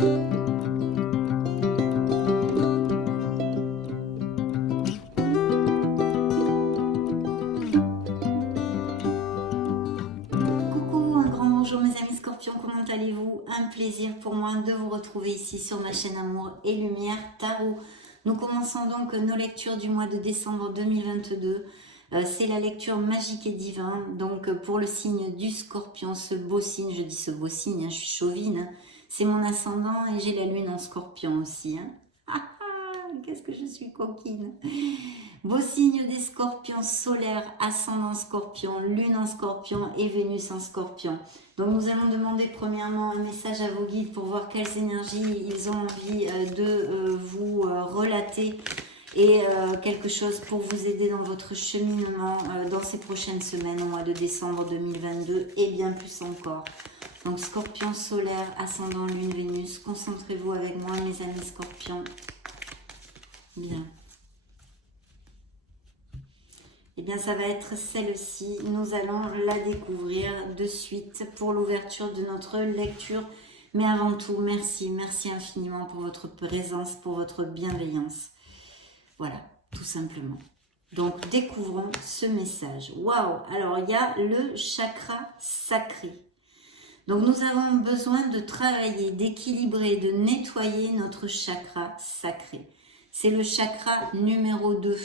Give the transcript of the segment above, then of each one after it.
Coucou, un grand bonjour mes amis scorpions, comment allez-vous? Un plaisir pour moi de vous retrouver ici sur ma chaîne Amour et Lumière Tarot. Nous commençons donc nos lectures du mois de décembre 2022. C'est la lecture magique et divin, donc pour le signe du scorpion, ce beau signe, je dis ce beau signe, je suis chauvine, hein. C'est mon ascendant et j'ai la lune en scorpion aussi. Hein. Ah, ah, qu'est-ce que je suis coquine! Beau signe des scorpions solaires, ascendant scorpion, lune en scorpion et Vénus en scorpion. Donc nous allons demander premièrement un message à vos guides pour voir quelles énergies ils ont envie de vous relater et quelque chose pour vous aider dans votre cheminement dans ces prochaines semaines au mois de décembre 2022 et bien plus encore. Donc scorpion solaire, ascendant lune, Vénus, concentrez-vous avec moi mes amis scorpions. Bien. Eh bien, ça va être celle-ci. Nous allons la découvrir de suite pour l'ouverture de notre lecture. Mais avant tout, merci infiniment pour votre présence, pour votre bienveillance. Voilà, tout simplement. Donc, découvrons ce message. Waouh! Alors, il y a le chakra sacré. Donc, nous avons besoin de travailler, d'équilibrer, de nettoyer notre chakra sacré. C'est le chakra numéro 2.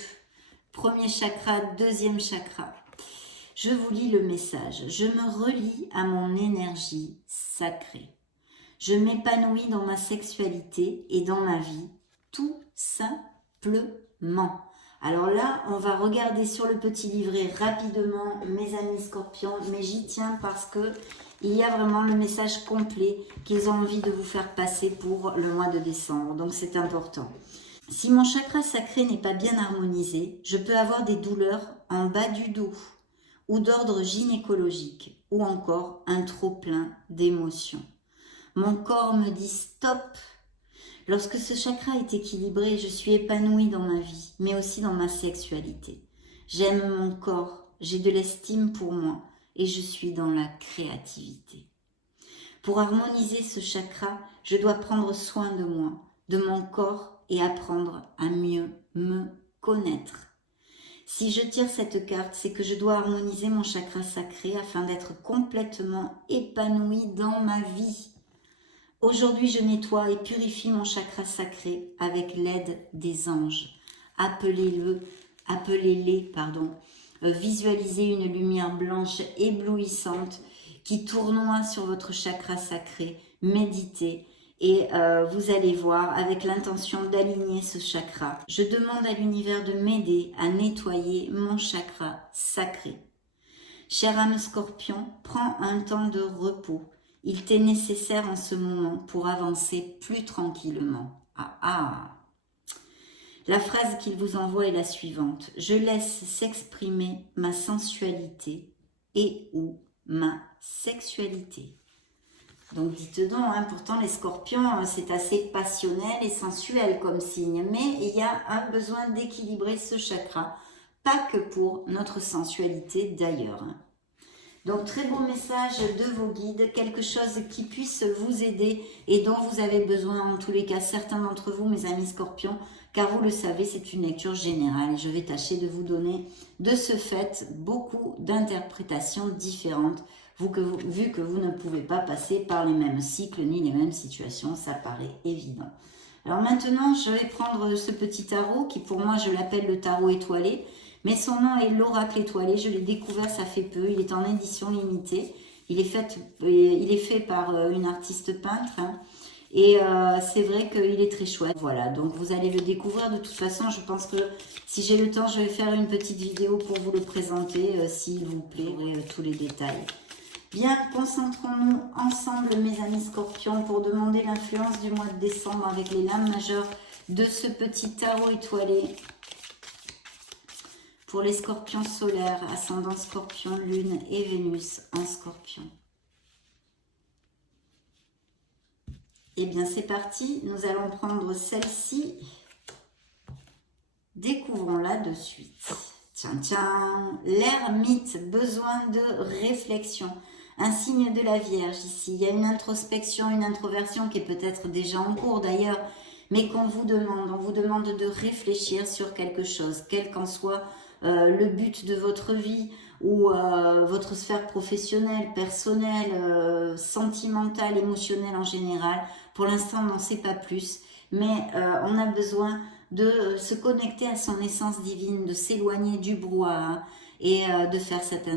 Premier chakra, deuxième chakra. Je vous lis le message. Je me relie à mon énergie sacrée. Je m'épanouis dans ma sexualité et dans ma vie, tout simplement. Alors là, on va regarder sur le petit livret rapidement, mes amis scorpions, mais j'y tiens parce que il y a vraiment le message complet qu'ils ont envie de vous faire passer pour le mois de décembre. Donc c'est important. Si mon chakra sacré n'est pas bien harmonisé, je peux avoir des douleurs en bas du dos ou d'ordre gynécologique ou encore un trop-plein d'émotions. Mon corps me dit stop. Lorsque ce chakra est équilibré, je suis épanouie dans ma vie, mais aussi dans ma sexualité. J'aime mon corps, j'ai de l'estime pour moi et je suis dans la créativité. Pour harmoniser ce chakra, je dois prendre soin de moi, de mon corps et apprendre à mieux me connaître. Si je tire cette carte, c'est que je dois harmoniser mon chakra sacré afin d'être complètement épanouie dans ma vie. Aujourd'hui, je nettoie et purifie mon chakra sacré avec l'aide des anges. Visualisez une lumière blanche éblouissante qui tournoie sur votre chakra sacré. Méditez. Et vous allez voir avec l'intention d'aligner ce chakra. Je demande à l'univers de m'aider à nettoyer mon chakra sacré. Chère âme scorpion, prends un temps de repos. Il t'est nécessaire en ce moment pour avancer plus tranquillement. La phrase qu'il vous envoie est la suivante. Je laisse s'exprimer ma sensualité et ou ma sexualité. Donc dites donc, hein, pourtant les scorpions, c'est assez passionnel et sensuel comme signe, mais il y a un besoin d'équilibrer ce chakra, pas que pour notre sensualité d'ailleurs. Donc très beau message de vos guides, quelque chose qui puisse vous aider et dont vous avez besoin en tous les cas, certains d'entre vous mes amis scorpions, car vous le savez c'est une lecture générale et je vais tâcher de vous donner de ce fait beaucoup d'interprétations différentes vu que vous ne pouvez pas passer par les mêmes cycles ni les mêmes situations, ça paraît évident. Alors maintenant, je vais prendre ce petit tarot qui pour moi je l'appelle le tarot étoilé, mais son nom est l'oracle étoilé, je l'ai découvert ça fait peu, il est en édition limitée, il est fait par une artiste peintre, hein, et c'est vrai qu'il est très chouette. Voilà, donc vous allez le découvrir de toute façon, je pense que si j'ai le temps, je vais faire une petite vidéo pour vous le présenter, s'il vous plaît, tous les détails. Bien, concentrons-nous ensemble, mes amis scorpions, pour demander l'influence du mois de décembre avec les lames majeures de ce petit tarot étoilé. Pour les scorpions solaires, ascendant scorpion, lune et Vénus en scorpion. Eh bien, c'est parti. Nous allons prendre celle-ci. Découvrons-la de suite. Tiens, l'ermite, besoin de réflexion. Un signe de la Vierge ici. Il y a une introspection, une introversion qui est peut-être déjà en cours d'ailleurs, mais qu'on vous demande. On vous demande de réfléchir sur quelque chose, quel qu'en soit le but de votre vie ou votre sphère professionnelle, personnelle, sentimentale, émotionnelle en général. Pour l'instant, on n'en sait pas plus, mais on a besoin de se connecter à son essence divine, de s'éloigner du brouhaha et de faire cette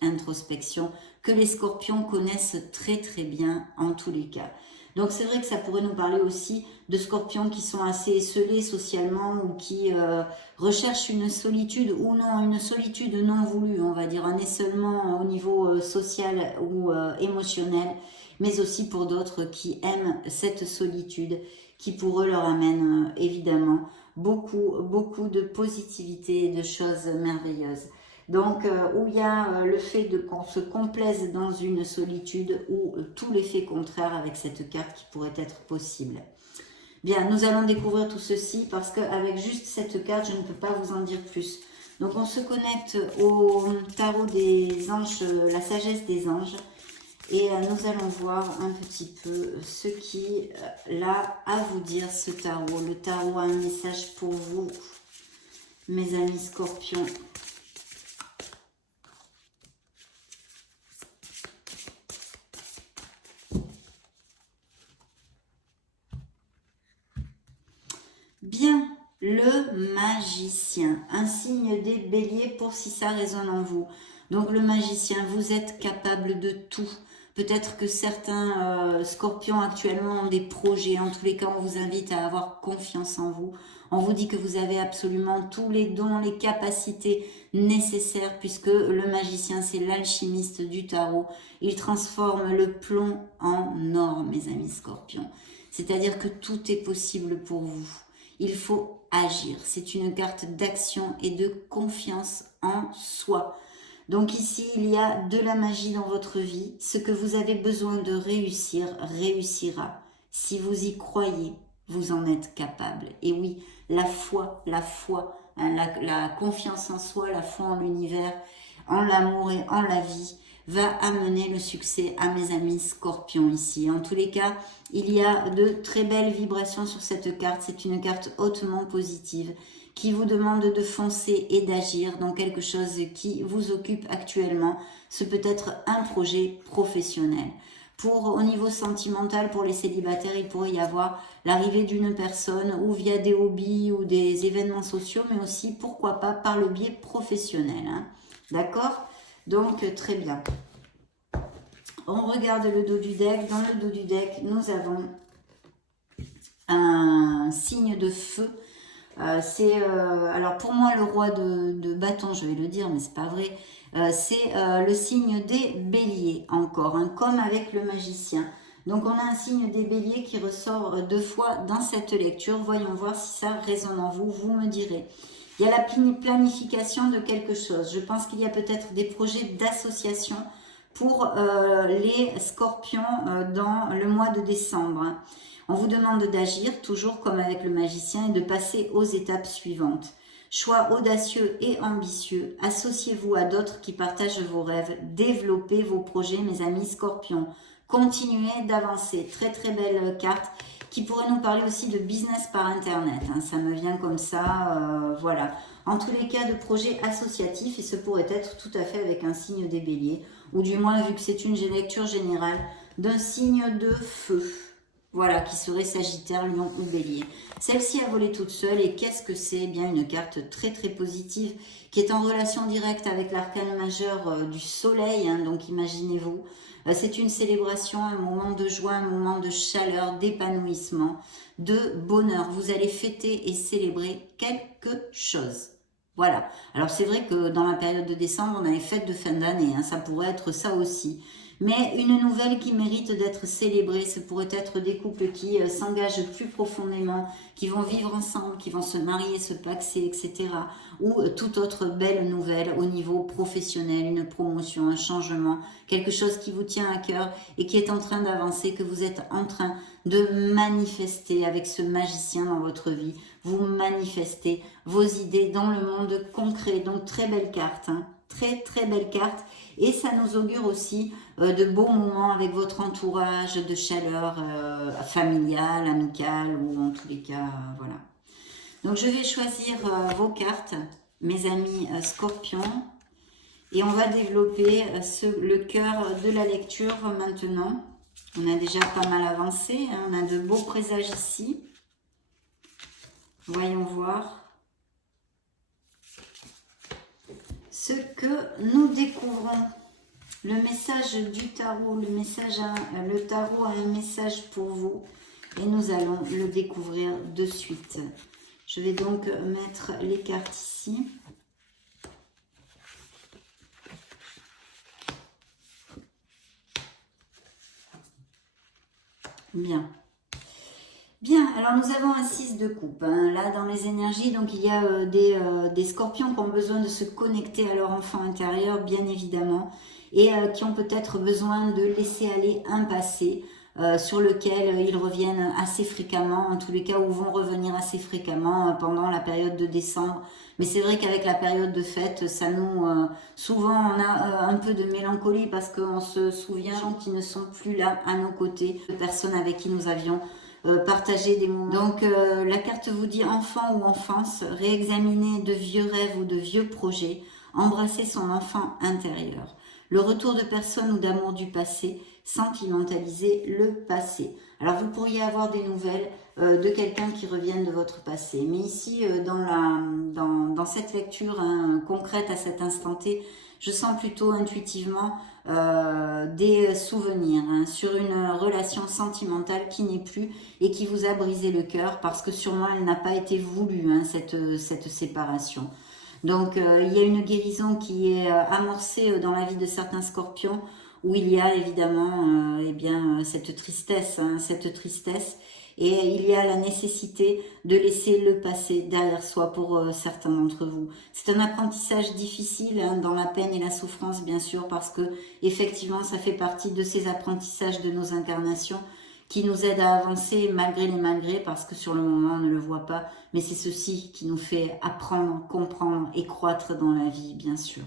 introspection que les scorpions connaissent très très bien en tous les cas. Donc c'est vrai que ça pourrait nous parler aussi de scorpions qui sont assez esselés socialement ou qui recherchent une solitude ou non, une solitude non voulue, on va dire un esselement au niveau social ou émotionnel, mais aussi pour d'autres qui aiment cette solitude qui pour eux leur amène évidemment beaucoup de positivité et de choses merveilleuses. Donc, où il y a le fait qu'on se complaise dans une solitude ou tout l'effet contraire avec cette carte qui pourrait être possible. Bien, nous allons découvrir tout ceci parce qu'avec juste cette carte, je ne peux pas vous en dire plus. Donc, on se connecte au tarot des anges, la sagesse des anges. Et nous allons voir un petit peu ce qui l'a à vous dire, ce tarot. Le tarot a un message pour vous, mes amis scorpions. Bien, le magicien, un signe des béliers pour si ça résonne en vous. Donc le magicien, vous êtes capable de tout. Peut-être que certains scorpions actuellement ont des projets. En tous les cas, on vous invite à avoir confiance en vous. On vous dit que vous avez absolument tous les dons, les capacités nécessaires puisque le magicien, c'est l'alchimiste du tarot. Il transforme le plomb en or, mes amis scorpions. C'est-à-dire que tout est possible pour vous. Il faut agir. C'est une carte d'action et de confiance en soi. Donc ici, il y a de la magie dans votre vie. Ce que vous avez besoin de réussir, réussira. Si vous y croyez, vous en êtes capable. Et oui, la foi, hein, la confiance en soi, la foi en l'univers, en l'amour et en la vie, va amener le succès à mes amis scorpions ici. En tous les cas, il y a de très belles vibrations sur cette carte. C'est une carte hautement positive qui vous demande de foncer et d'agir dans quelque chose qui vous occupe actuellement. Ce peut être un projet professionnel. Au niveau sentimental, pour les célibataires, il pourrait y avoir l'arrivée d'une personne ou via des hobbies ou des événements sociaux, mais aussi, pourquoi pas, par le biais professionnel. Hein. D'accord ? Donc, très bien. On regarde le dos du deck. Dans le dos du deck, nous avons un signe de feu. Alors pour moi, le roi de bâton, je vais le dire, mais c'est pas vrai. C'est le signe des béliers, encore, hein, comme avec le magicien. Donc on a un signe des béliers qui ressort 2 fois dans cette lecture. Voyons voir si ça résonne en vous, vous me direz. Il y a la planification de quelque chose. Je pense qu'il y a peut-être des projets d'association pour les scorpions dans le mois de décembre. On vous demande d'agir, toujours comme avec le magicien, et de passer aux étapes suivantes. Choix audacieux et ambitieux. Associez-vous à d'autres qui partagent vos rêves. Développez vos projets, mes amis scorpions. Continuez d'avancer. Très très belle carte qui pourrait nous parler aussi de business par internet. Hein. Ça me vient comme ça, voilà. En tous les cas, de projets associatifs, et ce pourrait être tout à fait avec un signe des béliers, ou du moins, vu que c'est une lecture générale, d'un signe de feu. Voilà, qui serait Sagittaire, Lion ou Bélier. Celle-ci a volé toute seule. Et qu'est-ce que c'est? Eh bien, une carte très très positive qui est en relation directe avec l'arcane majeur du soleil. Hein, donc, imaginez-vous. C'est une célébration, un moment de joie, un moment de chaleur, d'épanouissement, de bonheur. Vous allez fêter et célébrer quelque chose. Voilà. Alors, c'est vrai que dans la période de décembre, on a les fêtes de fin d'année. Hein, ça pourrait être ça aussi. Mais une nouvelle qui mérite d'être célébrée, ce pourrait être des couples qui s'engagent plus profondément, qui vont vivre ensemble, qui vont se marier, se paxer, etc. Ou toute autre belle nouvelle au niveau professionnel, une promotion, un changement, quelque chose qui vous tient à cœur et qui est en train d'avancer, que vous êtes en train de manifester avec ce magicien dans votre vie. Vous manifestez vos idées dans le monde concret. Donc très belle carte, hein. Très très belle carte. Et ça nous augure aussi de beaux moments avec votre entourage, de chaleur familiale, amicale ou en tous les cas, voilà. Donc je vais choisir vos cartes, mes amis scorpions. Et on va développer le cœur de la lecture maintenant. On a déjà pas mal avancé, hein, on a de beaux présages ici. Voyons voir ce que nous découvrons. Le message du tarot, le tarot a un message pour vous et nous allons le découvrir de suite. Je vais donc mettre les cartes ici. Bien. Bien, alors nous avons un 6 de coupe, hein, là dans les énergies, donc il y a des scorpions qui ont besoin de se connecter à leur enfant intérieur, bien évidemment, et qui ont peut-être besoin de laisser aller un passé sur lequel ils reviennent assez fréquemment, en tous les cas, ou vont revenir assez fréquemment pendant la période de décembre. Mais c'est vrai qu'avec la période de fête, ça nous... souvent, on a un peu de mélancolie parce qu'on se souvient de gens qui ne sont plus là à nos côtés, de personnes avec qui nous avions partager des moments. Donc la carte vous dit enfant ou enfance, réexaminer de vieux rêves ou de vieux projets, embrasser son enfant intérieur. Le retour de personnes ou d'amour du passé, sentimentaliser le passé. Alors vous pourriez avoir des nouvelles de quelqu'un qui revienne de votre passé. Mais ici, dans cette lecture hein, concrète à cet instant T, je sens plutôt intuitivement des souvenirs hein, sur une relation sentimentale qui n'est plus et qui vous a brisé le cœur parce que sûrement elle n'a pas été voulue, hein, cette séparation. Donc il y a une guérison qui est amorcée dans la vie de certains scorpions où il y a évidemment eh bien, cette tristesse, hein, et il y a la nécessité de laisser le passé derrière soi pour certains d'entre vous. C'est un apprentissage difficile hein, dans la peine et la souffrance bien sûr parce que effectivement ça fait partie de ces apprentissages de nos incarnations qui nous aident à avancer malgré les malgrés parce que sur le moment on ne le voit pas, mais c'est ceci qui nous fait apprendre, comprendre et croître dans la vie bien sûr.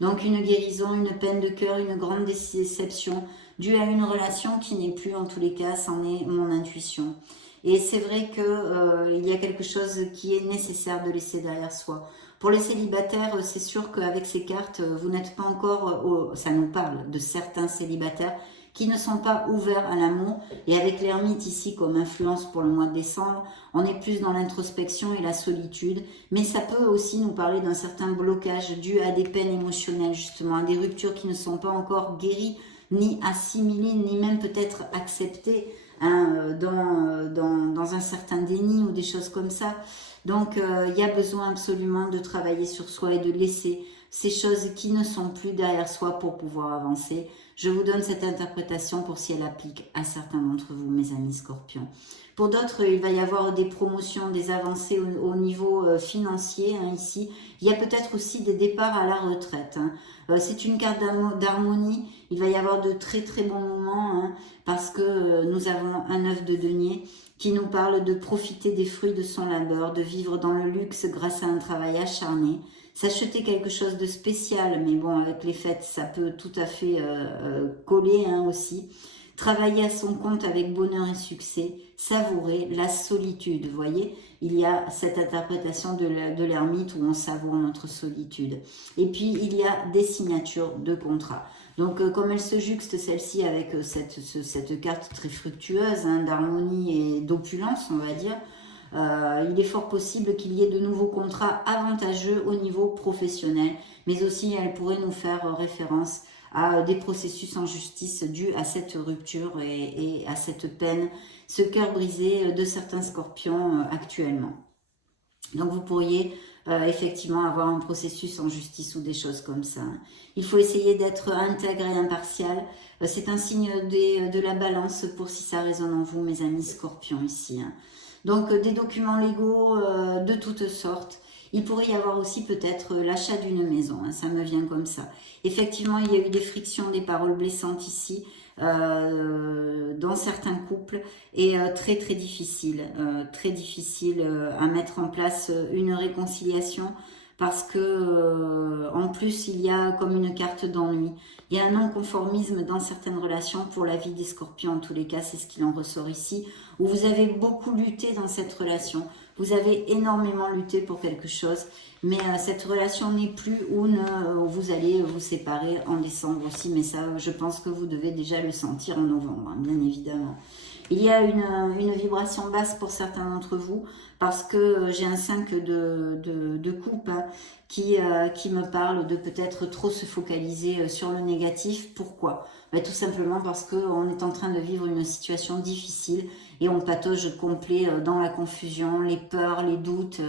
Donc une guérison, une peine de cœur, une grande déception due à une relation qui n'est plus en tous les cas, c'en est mon intuition. Et c'est vrai que il y a quelque chose qui est nécessaire de laisser derrière soi. Pour les célibataires, c'est sûr qu'avec ces cartes, vous n'êtes pas encore, ça nous parle de certains célibataires qui ne sont pas ouverts à l'amour. Et avec l'ermite ici comme influence pour le mois de décembre, on est plus dans l'introspection et la solitude. Mais ça peut aussi nous parler d'un certain blocage dû à des peines émotionnelles, justement, à des ruptures qui ne sont pas encore guéries, ni assimilées, ni même peut-être acceptées hein, dans un certain déni ou des choses comme ça. Donc, il y a besoin absolument de travailler sur soi et de laisser ces choses qui ne sont plus derrière soi pour pouvoir avancer. Je vous donne cette interprétation pour si elle applique à certains d'entre vous, mes amis scorpions. Pour d'autres, il va y avoir des promotions, des avancées au niveau financier hein, ici. Il y a peut-être aussi des départs à la retraite. Hein. C'est une carte d'harmonie. Il va y avoir de très très bons moments hein, parce que nous avons un œuf de denier qui nous parle de profiter des fruits de son labeur, de vivre dans le luxe grâce à un travail acharné, s'acheter quelque chose de spécial, mais bon, avec les fêtes, ça peut tout à fait coller hein, aussi. Travailler à son compte avec bonheur et succès, savourer la solitude, vous voyez, il y a cette interprétation de l'ermite où on savoure notre solitude. Et puis, il y a des signatures de contrats. Donc, comme elle se juxte celle-ci avec cette carte très fructueuse, hein, d'harmonie et d'opulence, on va dire, il est fort possible qu'il y ait de nouveaux contrats avantageux au niveau professionnel, mais aussi elle pourrait nous faire référence à des processus en justice dus à cette rupture et à cette peine, ce cœur brisé de certains scorpions actuellement. Donc vous pourriez effectivement avoir un processus en justice ou des choses comme ça. Il faut essayer d'être intègre et impartial. C'est un signe de la balance pour si ça résonne en vous, mes amis scorpions ici. Hein. Donc des documents légaux de toutes sortes. Il pourrait y avoir aussi peut-être l'achat d'une maison, hein, ça me vient comme ça. Effectivement, il y a eu des frictions, des paroles blessantes ici, dans certains couples, et très difficile à mettre en place une réconciliation, parce que en plus il y a comme une carte d'ennui. Il y a un non-conformisme dans certaines relations pour la vie des scorpions, en tous les cas, c'est ce qu'il en ressort ici, où vous avez beaucoup lutté dans cette relation. Vous avez énormément lutté pour quelque chose, mais cette relation n'est plus vous allez vous séparer en décembre aussi, mais ça, je pense que vous devez déjà le sentir en novembre, hein, bien évidemment. Il y a une vibration basse pour certains d'entre vous, parce que j'ai un 5 de coupe, hein, qui me parle de peut-être trop se focaliser sur le négatif. Pourquoi? Tout simplement parce qu'on est en train de vivre une situation difficile et on patauge complet dans la confusion, les peurs, les doutes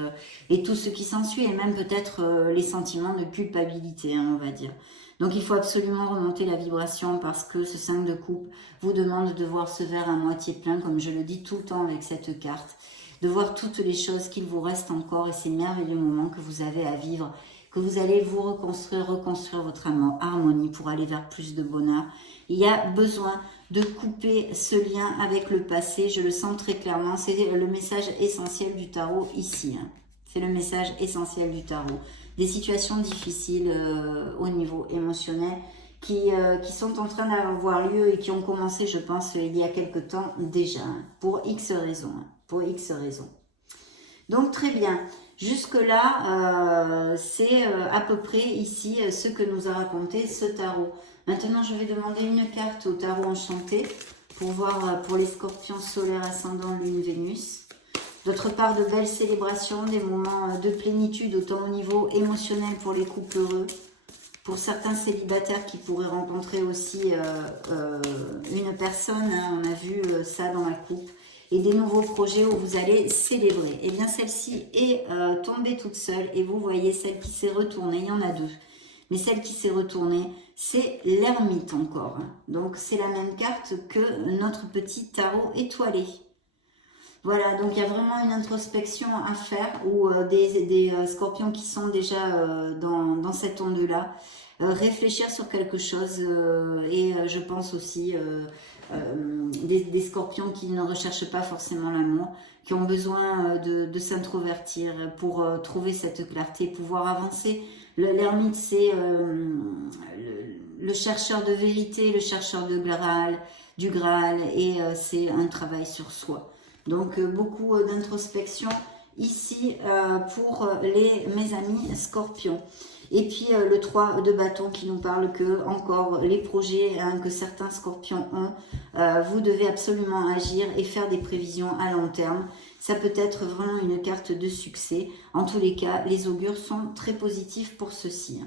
et tout ce qui s'ensuit, et même peut-être les sentiments de culpabilité, hein, on va dire. Donc il faut absolument remonter la vibration, parce que ce 5 de coupe vous demande de voir ce verre à moitié plein, comme je le dis tout le temps avec cette carte, de voir toutes les choses qu'il vous reste encore et ces merveilleux moments que vous avez à vivre, que vous allez vous reconstruire votre harmonie pour aller vers plus de bonheur. Il y a besoin de couper ce lien avec le passé, je le sens très clairement, c'est le message essentiel du tarot ici, hein. C'est le message essentiel du tarot. Des situations difficiles au niveau émotionnel qui sont en train d'avoir lieu et qui ont commencé, je pense, il y a quelque temps déjà, hein, pour X raisons. Hein, pour X raisons. Donc, très bien. Jusque-là, c'est à peu près ici ce que nous a raconté ce tarot. Maintenant, je vais demander une carte au tarot enchanté pour voir pour les scorpions solaires ascendant Lune Vénus. D'autre part, de belles célébrations, des moments de plénitude, autant au niveau émotionnel pour les couples heureux. Pour certains célibataires qui pourraient rencontrer aussi une personne, hein, on a vu ça dans la coupe. Et des nouveaux projets où vous allez célébrer. Et bien celle-ci est tombée toute seule, et vous voyez celle qui s'est retournée, il y en a deux. Mais celle qui s'est retournée, c'est l'ermite encore. Hein. Donc c'est la même carte que notre petit tarot étoilé. Voilà, donc il y a vraiment une introspection à faire, ou des scorpions qui sont déjà dans cette onde-là, réfléchir sur quelque chose, et je pense aussi des scorpions qui ne recherchent pas forcément l'amour, qui ont besoin de s'introvertir pour trouver cette clarté, pouvoir avancer. L'ermite, c'est le chercheur de vérité, le chercheur du Graal, et c'est un travail sur soi. Donc beaucoup d'introspection ici pour mes amis scorpions. Et puis le 3 de bâton qui nous parle que encore les projets, hein, que certains scorpions ont, vous devez absolument agir et faire des prévisions à long terme. Ça peut être vraiment une carte de succès. En tous les cas, les augures sont très positifs pour ceci.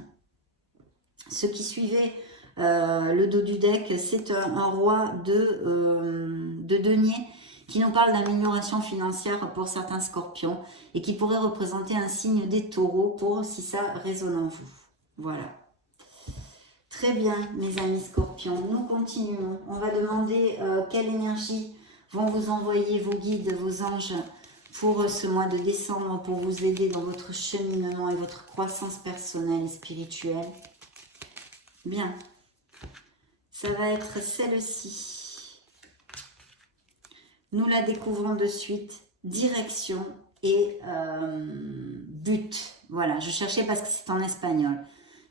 Ce qui suivait le dos du deck, c'est un roi de denier qui nous parle d'amélioration financière pour certains scorpions et qui pourrait représenter un signe des taureaux pour si ça résonne en vous. Voilà. Très bien, mes amis scorpions, nous continuons. On va demander quelle énergie vont vous envoyer vos guides, vos anges pour ce mois de décembre, pour vous aider dans votre cheminement et votre croissance personnelle et spirituelle. Bien, ça va être celle-ci. Nous la découvrons de suite, direction et but. Voilà, je cherchais parce que c'est en espagnol.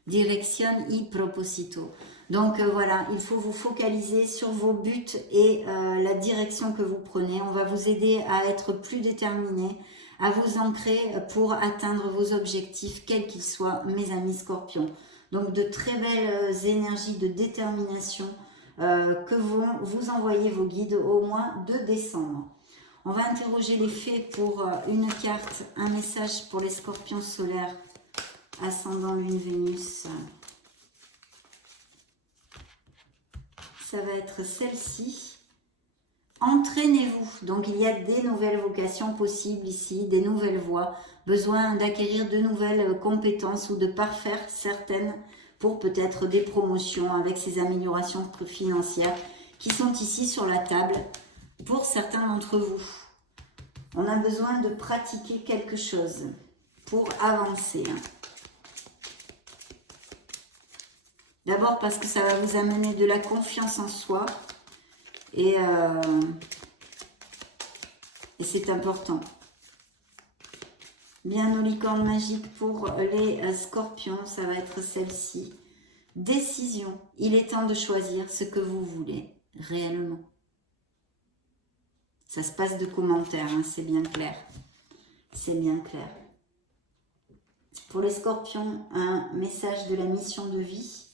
Direction y propósito. Donc voilà, il faut vous focaliser sur vos buts et la direction que vous prenez. On va vous aider à être plus déterminé, à vous ancrer pour atteindre vos objectifs, quels qu'ils soient, mes amis scorpions. Donc de très belles énergies de détermination que vont vous envoyer vos guides au mois de décembre. On va interroger les fées pour une carte, un message pour les scorpions solaires, ascendant Lune Vénus. Ça va être celle-ci. Entraînez-vous. Donc il y a des nouvelles vocations possibles ici, des nouvelles voies, besoin d'acquérir de nouvelles compétences ou de parfaire certaines pour peut-être des promotions avec ces améliorations financières qui sont ici sur la table pour certains d'entre vous. On a besoin de pratiquer quelque chose pour avancer. D'abord parce que ça va vous amener de la confiance en soi et c'est important. Bien, nos licornes magiques pour les scorpions, ça va être celle-ci. Décision. Il est temps de choisir ce que vous voulez réellement. Ça se passe de commentaires, hein, c'est bien clair. C'est bien clair. Pour les scorpions, un message de la mission de vie,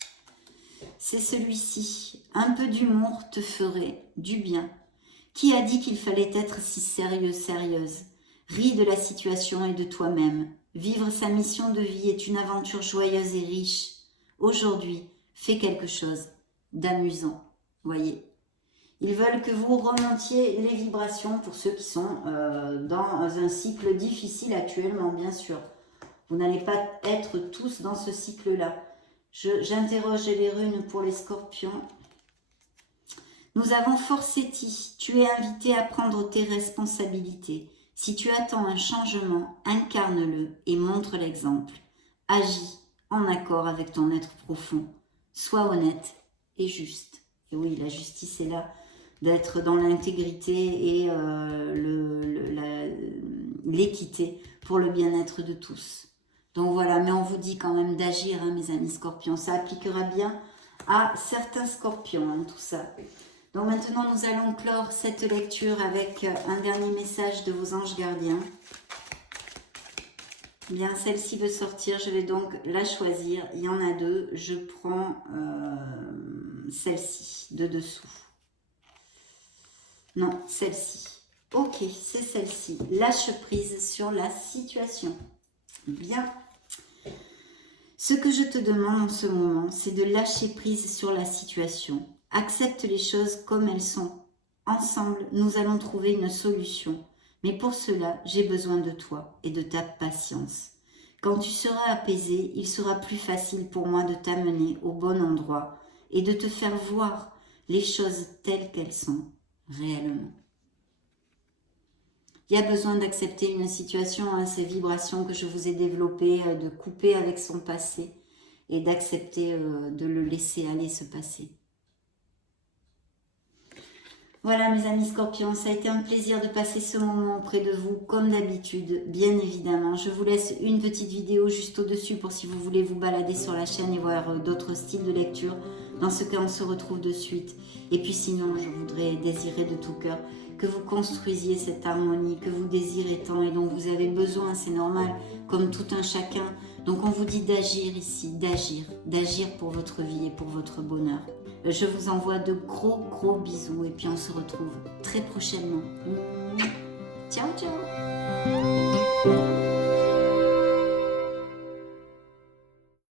c'est celui-ci. Un peu d'humour te ferait du bien. Qui a dit qu'il fallait être si sérieuse? Ris de la situation et de toi-même. Vivre sa mission de vie est une aventure joyeuse et riche. Aujourd'hui, fais quelque chose d'amusant. Voyez. Ils veulent que vous remontiez les vibrations pour ceux qui sont dans un cycle difficile actuellement, bien sûr. Vous n'allez pas être tous dans ce cycle-là. J'interroge les runes pour les scorpions. Nous avons Forcetti. Tu es invité à prendre tes responsabilités. Si tu attends un changement, incarne-le et montre l'exemple. Agis en accord avec ton être profond. Sois honnête et juste. Et oui, la justice est là, d'être dans l'intégrité et l'équité pour le bien-être de tous. Donc voilà, mais on vous dit quand même d'agir, hein, mes amis scorpions. Ça appliquera bien à certains scorpions, hein, tout ça. Donc maintenant, nous allons clore cette lecture avec un dernier message de vos anges gardiens. Bien, celle-ci veut sortir, je vais donc la choisir. Il y en a deux, je prends celle-ci, de dessous. Non, celle-ci. Ok, c'est celle-ci. Lâche prise sur la situation. Bien. Ce que je te demande en ce moment, c'est de lâcher prise sur la situation. Accepte les choses comme elles sont. Ensemble, nous allons trouver une solution. Mais pour cela, j'ai besoin de toi et de ta patience. Quand tu seras apaisé, il sera plus facile pour moi de t'amener au bon endroit et de te faire voir les choses telles qu'elles sont réellement. Il y a besoin d'accepter une situation, hein, ces vibrations que je vous ai développées, de couper avec son passé et d'accepter de le laisser aller se passer. Voilà mes amis scorpions, ça a été un plaisir de passer ce moment auprès de vous, comme d'habitude, bien évidemment. Je vous laisse une petite vidéo juste au-dessus pour si vous voulez vous balader sur la chaîne et voir d'autres styles de lecture. Dans ce cas, on se retrouve de suite. Et puis sinon, je voudrais désirer de tout cœur que vous construisiez cette harmonie, que vous désirez tant et dont vous avez besoin, c'est normal, comme tout un chacun. Donc on vous dit d'agir ici, d'agir pour votre vie et pour votre bonheur. Je vous envoie de gros bisous et puis on se retrouve très prochainement. Ciao, ciao!